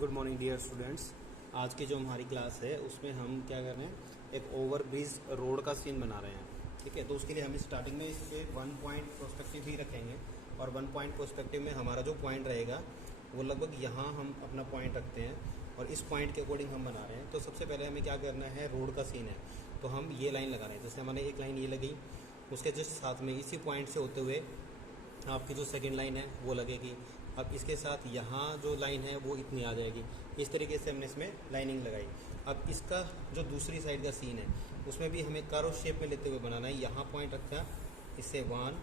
Good morning dear students. आज की जो हमारी क्लास है उसमें हम क्या कर रहे हैं, एक ओवर ब्रिज रोड का सीन बना रहे हैं। ठीक है, तो उसके लिए हम स्टार्टिंग में इसके 1 पॉइंट प्रोस्पेक्टिव ही रखेंगे और 1 पॉइंट प्रोस्पेक्टिव में हमारा जो पॉइंट रहेगा वो लगभग यहाँ हम अपना पॉइंट रखते हैं और इस पॉइंट के अकॉर्डिंग हम बना रहे हैं। तो सबसे पहले हमें क्या करना है, रोड का सीन है तो हम ये लाइन लगा रहे हैं। जैसे हमारे एक लाइन ये लगी, उसके जस्ट साथ में इसी पॉइंट से होते हुए आपकी जो सेकंड लाइन है वो लगेगी। अब इसके साथ यहाँ जो लाइन है वो इतनी आ जाएगी। इस तरीके से हमने इसमें लाइनिंग लगाई। अब इसका जो दूसरी साइड का सीन है उसमें भी हमें कर्व शेप में लेते हुए बनाना है। यहाँ पॉइंट रखा, इससे 1,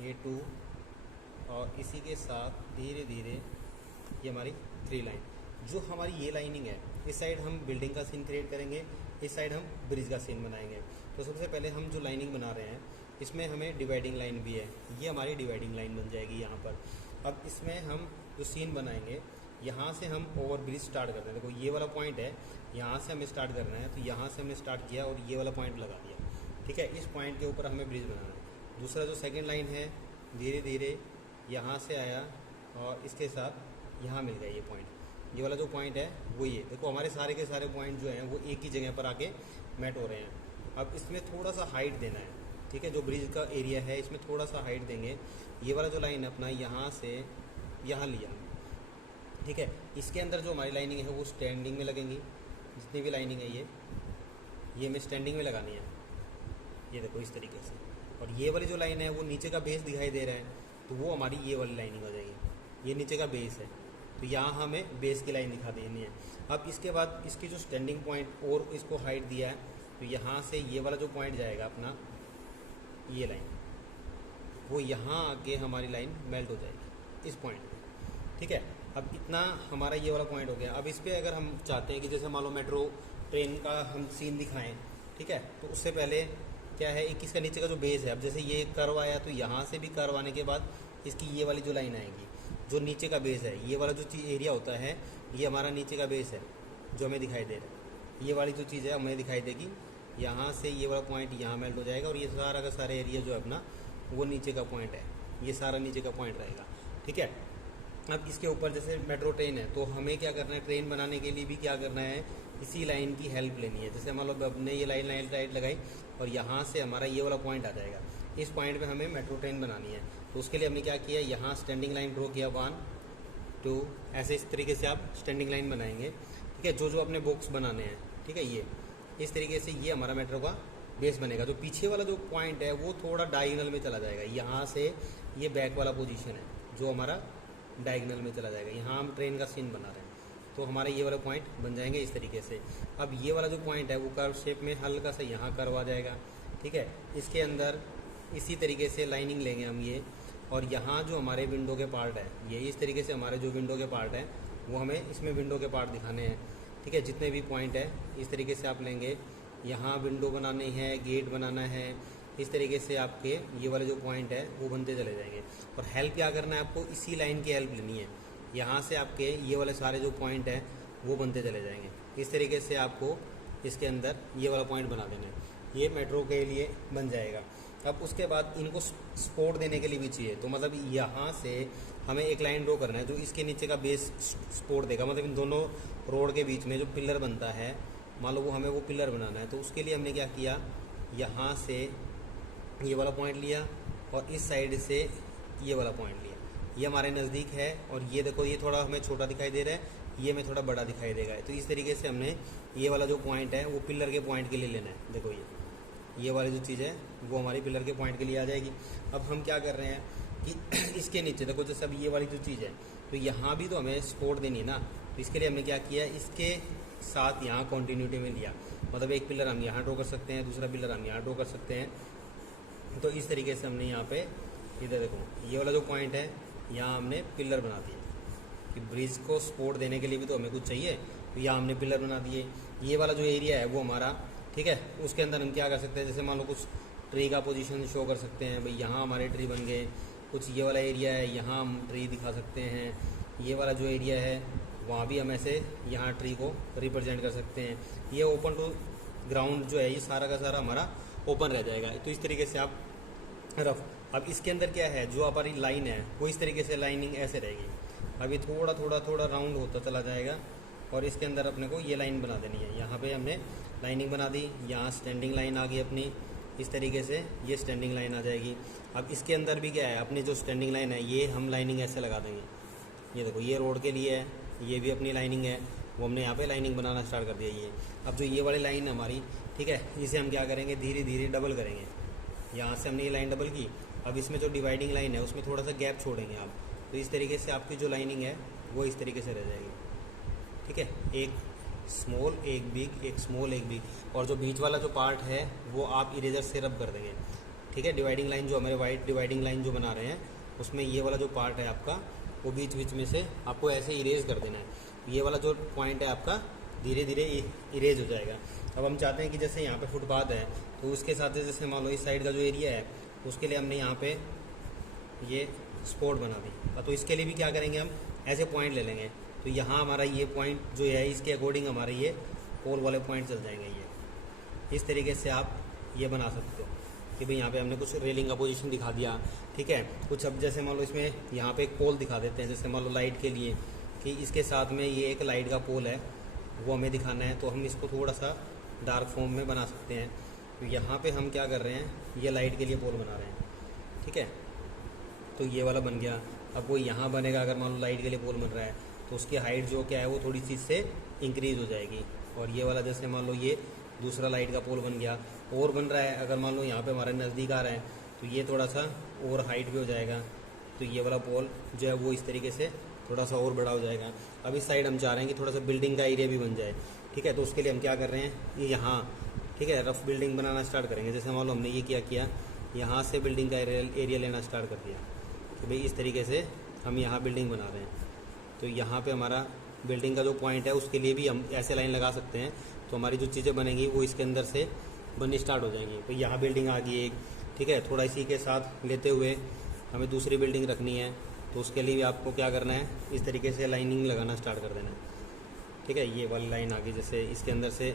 ये 2 और इसी के साथ धीरे धीरे ये हमारी 3 लाइन। जो हमारी ये लाइनिंग है इस साइड हम बिल्डिंग का सीन क्रिएट करेंगे, इस साइड हम ब्रिज का सीन बनाएंगे। तो सबसे पहले हम जो लाइनिंग बना रहे हैं इसमें हमें डिवाइडिंग लाइन भी है, ये हमारी डिवाइडिंग लाइन बन जाएगी यहाँ पर। अब इसमें हम जो सीन बनाएंगे यहाँ से हम ओवर ब्रिज स्टार्ट करते हैं। देखो ये वाला पॉइंट है, यहाँ से हमें स्टार्ट करना है तो यहाँ से हमने स्टार्ट किया और ये वाला पॉइंट लगा दिया। ठीक है, इस पॉइंट के ऊपर हमें ब्रिज बनाना है। दूसरा जो सेकेंड लाइन है धीरे धीरे यहाँ से आया और इसके साथ यहाँ मिल गया ये पॉइंट। ये वाला जो पॉइंट है वो ये देखो, हमारे सारे के सारे पॉइंट जो हैं वो एक ही जगह पर आके मैट हो रहे हैं। अब इसमें थोड़ा सा हाइट देना है। ठीक है, जो ब्रिज का एरिया है इसमें थोड़ा सा हाइट देंगे। ये वाला जो लाइन है अपना यहाँ से यहाँ लिया। ठीक है, इसके अंदर जो हमारी लाइनिंग है वो स्टैंडिंग में लगेंगी। जितनी भी लाइनिंग है ये हमें स्टैंडिंग में लगानी है। ये देखो इस तरीके से। और ये वाली जो लाइन है वो नीचे का बेस दिखाई दे रहा है तो वो हमारी ये वाली लाइनिंग हो जाएगी। ये नीचे का बेस है तो यहाँ हमें बेस की लाइन दिखा देनी है। अब इसके बाद इसकी जो स्टैंडिंग पॉइंट और इसको हाइट दिया है तो यहाँ से ये वाला जो पॉइंट जाएगा अपना, ये लाइन वो यहाँ आके हमारी लाइन मेल्ट हो जाएगी इस पॉइंट पे। ठीक है, अब इतना हमारा ये वाला पॉइंट हो गया। अब इस पर अगर हम चाहते हैं कि जैसे मान लो मेट्रो ट्रेन का हम सीन दिखाएं, ठीक है, तो उससे पहले क्या है, एक इसका नीचे का जो बेस है। अब जैसे ये कर्व आया तो यहाँ से भी कर्व आने के बाद इसकी ये वाली जो लाइन आएगी, जो नीचे का बेस है, ये वाला जो एरिया होता है ये हमारा नीचे का बेस है जो हमें दिखाई दे रहा है। ये वाली जो चीज़ है हमें दिखाई देगी। यहाँ से ये वाला पॉइंट यहाँ मेल्ट हो जाएगा और ये सारा का सारा एरिया जो है अपना वो नीचे का पॉइंट है, ये सारा नीचे का पॉइंट रहेगा। ठीक है, अब इसके ऊपर जैसे मेट्रो ट्रेन है तो हमें क्या करना है, ट्रेन बनाने के लिए भी क्या करना है, इसी लाइन की हेल्प लेनी है। जैसे मान लो हमने ये लाइन लाइट लगाई और यहाँ से हमारा ये वाला पॉइंट आ जाएगा। इस पॉइंट पे हमें मेट्रो ट्रेन बनानी है तो उसके लिए हमने क्या किया, यहाँ स्टैंडिंग लाइन ड्रॉ किया 1 2 ऐसे इस तरीके से आप स्टैंडिंग लाइन बनाएंगे। ठीक है, जो अपने बॉक्स बनाने हैं, ठीक है, ये इस तरीके से ये हमारा मेट्रो का बेस बनेगा। जो पीछे वाला जो पॉइंट है वो थोड़ा डायगोनल में चला जाएगा। यहाँ से ये बैक वाला पोजीशन है जो हमारा डायगोनल में चला जाएगा। यहाँ हम ट्रेन का सीन बना रहे हैं तो हमारे ये वाला पॉइंट बन जाएंगे इस तरीके से। अब ये वाला जो पॉइंट है वो कर्व शेप में हल्का सा यहाँ कर्व आ जाएगा। ठीक है, इसके अंदर इसी तरीके से लाइनिंग लेंगे हम ये, और यहाँ जो हमारे विंडो के पार्ट है ये इस तरीके से हमारे जो विंडो के पार्ट है वो हमें इसमें विंडो के पार्ट दिखाने हैं। ठीक है, जितने भी पॉइंट है इस तरीके से आप लेंगे। यहाँ विंडो बनानी है, गेट बनाना है, इस तरीके से आपके ये वाले जो पॉइंट है वो बनते चले जाएंगे। और हेल्प क्या करना है आपको, इसी लाइन की हेल्प लेनी है। यहाँ से आपके ये वाले सारे जो पॉइंट हैं वो बनते चले जाएंगे। इस तरीके से आपको इसके अंदर ये वाला पॉइंट बना देना है, ये मेट्रो के लिए बन जाएगा। अब उसके बाद इनको सपोर्ट देने के लिए भी चाहिए, तो मतलब यहाँ से हमें एक लाइन ड्रॉ करना है जो इसके नीचे का बेस सपोर्ट देगा। मतलब इन दोनों रोड के बीच में जो पिलर बनता है, मान लो वो हमें वो पिलर बनाना है तो उसके लिए हमने क्या किया, यहाँ से ये वाला पॉइंट लिया और इस साइड से ये वाला पॉइंट लिया। ये हमारे नज़दीक है और ये देखो ये थोड़ा हमें छोटा दिखाई दे रहा है, ये हमें थोड़ा बड़ा दिखाई देगा। तो इस तरीके से हमने ये वाला जो पॉइंट है वो पिलर के पॉइंट के लिए लेना है। देखो ये वाली जो चीज़ है वो हमारी पिलर के पॉइंट के लिए आ जाएगी। अब हम क्या कर रहे हैं कि इसके नीचे देखो, जैसे अब ये वाली जो चीज़ है तो यहाँ भी तो हमें सपोर्ट देनी है ना। तो इसके लिए हमने क्या किया, इसके साथ यहाँ कॉन्टीन्यूटी में लिया। मतलब एक पिलर हम यहाँ ड्रॉ कर सकते हैं, दूसरा पिलर हम यहाँ ड्रॉ कर सकते हैं। तो इस तरीके से हमने यहाँ पे इधर देखो ये वाला जो पॉइंट है यहाँ हमने पिलर बना दिए कि ब्रिज को सपोर्ट देने के लिए भी तो हमें कुछ चाहिए, तो यहाँ हमने पिलर बना दिए। ये वाला जो एरिया है वो हमारा, ठीक है, उसके अंदर हम क्या कर सकते हैं, जैसे मान लो कुछ ट्री का पोजीशन शो कर सकते हैं। भाई यहाँ हमारे ट्री बन गए। कुछ ये वाला एरिया है यहाँ हम ट्री दिखा सकते हैं। ये वाला जो एरिया है वहाँ भी हम ऐसे यहाँ ट्री को रिप्रेजेंट कर सकते हैं। ये ओपन टू ग्राउंड जो है ये सारा का सारा हमारा ओपन रह जाएगा। तो इस तरीके से आप रफ। अब इसके अंदर क्या है, जो हमारी लाइन है वो इस तरीके से लाइनिंग ऐसे रहेगी। अभी थोड़ा थोड़ा थोड़ा राउंड होता चला जाएगा और इसके अंदर अपने को ये लाइन बना देनी है। यहाँ पे हमने लाइनिंग बना दी, यहाँ स्टैंडिंग लाइन आ गई अपनी, इस तरीके से ये स्टैंडिंग लाइन आ जाएगी। अब इसके अंदर भी क्या है, अपनी जो स्टैंडिंग लाइन है ये हम लाइनिंग ऐसे लगा देंगे। ये देखो ये रोड के लिए है, ये भी अपनी लाइनिंग है, वो हमने यहाँ पे लाइनिंग बनाना स्टार्ट कर दिया। ये अब जो ये वाली लाइन है हमारी, ठीक है, इसे हम क्या करेंगे, धीरे धीरे डबल करेंगे। यहाँ से हमने ये लाइन डबल की, अब इसमें जो डिवाइडिंग लाइन है उसमें थोड़ा सा गैप छोड़ेंगे आप, तो इस तरीके से आपकी जो लाइनिंग है वो इस तरीके से रह जाएगी। ठीक है, एक स्मॉल एक बिग, एक स्मॉल एक बिग, और जो बीच वाला जो पार्ट है वो आप इरेजर से रब कर देंगे। ठीक है, डिवाइडिंग लाइन जो हमारे वाइट डिवाइडिंग लाइन जो बना रहे हैं उसमें ये वाला जो पार्ट है आपका वो बीच बीच में से आपको ऐसे इरेज कर देना है। ये वाला जो पॉइंट है आपका धीरे धीरे इरेज हो जाएगा। अब हम चाहते हैं कि जैसे यहाँ पे फुटपाथ है तो उसके साथ जैसे मान लो इस साइड का जो एरिया है उसके लिए हमने यहाँ पे ये स्पॉट बना दी, तो इसके लिए भी क्या करेंगे, हम ऐसे पॉइंट ले लेंगे। तो यहाँ हमारा ये पॉइंट जो है इसके अकॉर्डिंग हमारे ये पोल वाले पॉइंट चल जाएंगे। ये इस तरीके से आप ये बना सकते हो कि भाई यहाँ पे हमने कुछ रेलिंग का पोजीशन दिखा दिया। ठीक है, कुछ अब जैसे मान लो इसमें यहाँ पे एक पोल दिखा देते हैं, जैसे मान लो लाइट के लिए कि इसके साथ में ये एक लाइट का पोल है वो हमें दिखाना है, तो हम इसको थोड़ा सा डार्क फॉर्म में बना सकते हैं। तो यहाँ पे हम क्या कर रहे हैं, ये लाइट के लिए पोल बना रहे हैं। ठीक है, तो ये वाला बन गया। अब वो यहाँ बनेगा, अगर मान लो लाइट के लिए पोल बन रहा है तो उसकी हाइट जो क्या है वो थोड़ी सी इससे इंक्रीज हो जाएगी। और ये वाला जैसे मान लो ये दूसरा लाइट का पोल बन गया, और बन रहा है, अगर मान लो यहाँ पे हमारे नज़दीक आ रहा है तो ये थोड़ा सा और हाइट भी हो जाएगा। तो ये वाला पोल जो है वो इस तरीके से थोड़ा सा और बड़ा हो जाएगा। अब इस साइड हम चाह रहे हैं कि थोड़ा सा बिल्डिंग का एरिया भी बन जाए। ठीक है, तो उसके लिए हम क्या कर रहे हैं, ये यहाँ ठीक है रफ बिल्डिंग बनाना स्टार्ट करेंगे। जैसे मान लो हमने ये क्या किया, यहाँ से बिल्डिंग का एरिया लेना स्टार्ट कर दिया कि भाई इस तरीके से हम यहाँ बिल्डिंग बना रहे हैं। तो यहाँ पे हमारा बिल्डिंग का जो पॉइंट है उसके लिए भी हम ऐसे लाइन लगा सकते हैं, तो हमारी जो चीज़ें बनेंगी वो इसके अंदर से बननी स्टार्ट हो जाएंगी। तो यहाँ बिल्डिंग आ गई एक, ठीक है, थोड़ा इसी के साथ लेते हुए हमें दूसरी बिल्डिंग रखनी है, तो उसके लिए भी आपको क्या करना है, इस तरीके से लाइनिंग लगाना स्टार्ट कर देना है। ठीक है, ये वाली लाइन आ गई, जैसे इसके अंदर से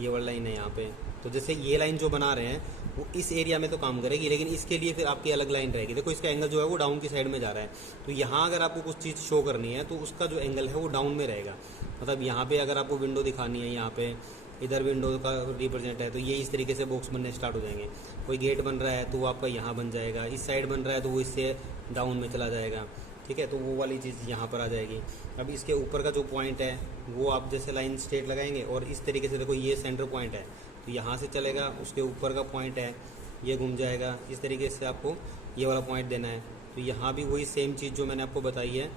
ये वाली लाइन है यहाँ पे, तो जैसे ये लाइन जो बना रहे हैं वो इस एरिया में तो काम करेगी, लेकिन इसके लिए फिर आपकी अलग लाइन रहेगी। देखो इसका एंगल जो है वो डाउन की साइड में जा रहा है, तो यहाँ अगर आपको कुछ चीज़ शो करनी है तो उसका जो एंगल है वो डाउन में रहेगा। मतलब यहाँ पे अगर आपको विंडो दिखानी है, यहाँ पे इधर विंडो का रिप्रेजेंट है, तो ये इस तरीके से बॉक्स बनने स्टार्ट हो जाएंगे। कोई गेट बन रहा है तो वो आपका यहाँ बन जाएगा, इस साइड बन रहा है तो वो इससे डाउन में चला जाएगा। ठीक है, तो वो वाली चीज़ यहाँ पर आ जाएगी। अब इसके ऊपर का जो पॉइंट है वो आप जैसे लाइन स्ट्रेट लगाएंगे और इस तरीके से, देखो ये सेंटर पॉइंट है तो यहाँ से चलेगा, उसके ऊपर का पॉइंट है ये घूम जाएगा। इस तरीके से आपको ये वाला पॉइंट देना है, तो यहाँ भी वही सेम चीज़ जो मैंने आपको बताई है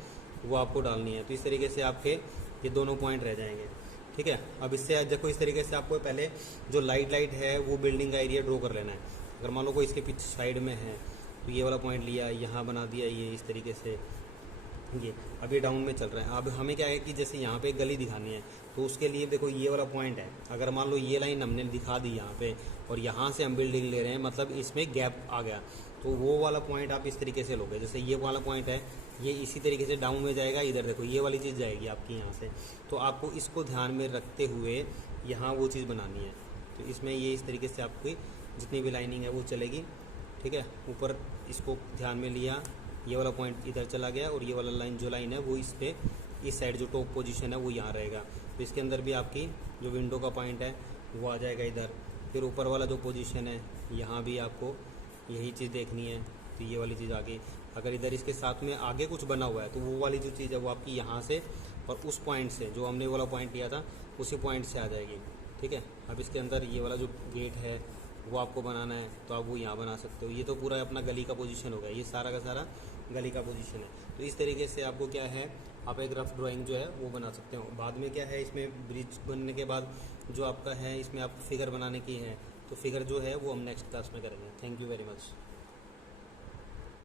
वो आपको डालनी है। तो इस तरीके से आपके ये दोनों पॉइंट रह जाएंगे। ठीक है, अब इससे देखो इस तरीके से आपको पहले जो लाइट है वो बिल्डिंग का एरिया ड्रॉ कर लेना है। अगर मान लो कोई इसके पीछे साइड में है तो ये वाला पॉइंट लिया, यहाँ बना दिया ये इस तरीके से, ये अभी डाउन में चल रहा है। अब हमें क्या है कि जैसे यहाँ पे गली दिखानी है तो उसके लिए देखो ये वाला पॉइंट है, अगर मान लो ये लाइन हमने दिखा दी यहाँ पे और यहाँ से हम बिल्डिंग ले रहे हैं, मतलब इसमें गैप आ गया, तो वो वाला पॉइंट आप इस तरीके से लोगे। जैसे ये वाला पॉइंट है ये इसी तरीके से डाउन में जाएगा, इधर देखो ये वाली चीज़ जाएगी आपकी यहाँ से, तो आपको इसको ध्यान में रखते हुए यहाँ वो चीज़ बनानी है। तो इसमें ये इस तरीके से आपकी जितनी भी लाइनिंग है वो चलेगी। ठीक है, ऊपर इसको ध्यान में लिया, ये वाला पॉइंट इधर चला गया और ये वाला लाइन जो लाइन है वो इस पे इस साइड जो टॉप पोजीशन है वो यहाँ रहेगा। तो इसके अंदर भी आपकी जो विंडो का पॉइंट है वो आ जाएगा इधर। फिर ऊपर वाला जो पोजीशन है यहाँ भी आपको यही चीज़ देखनी है, तो ये वाली चीज़ आ गई। अगर इधर इसके साथ में आगे कुछ बना हुआ है तो वो वाली जो चीज़ है वो आपकी यहाँ से और उस पॉइंट से जो हमने वाला पॉइंट लिया था उसी पॉइंट से आ जाएगी। ठीक है, अब इसके अंदर ये वाला जो गेट है वो आपको बनाना है तो आप वो यहाँ बना सकते हो। ये तो पूरा अपना गली का पोजीशन हो गया, ये सारा का सारा गली का पोजीशन है। तो इस तरीके से आपको क्या है, आप एक रफ ड्राइंग जो है वो बना सकते हो। बाद में क्या है, इसमें ब्रिज बनने के बाद जो आपका है इसमें आप फिगर बनाने की है, तो फिगर जो है वो हम नेक्स्ट क्लास में करेंगे। Thank you very much.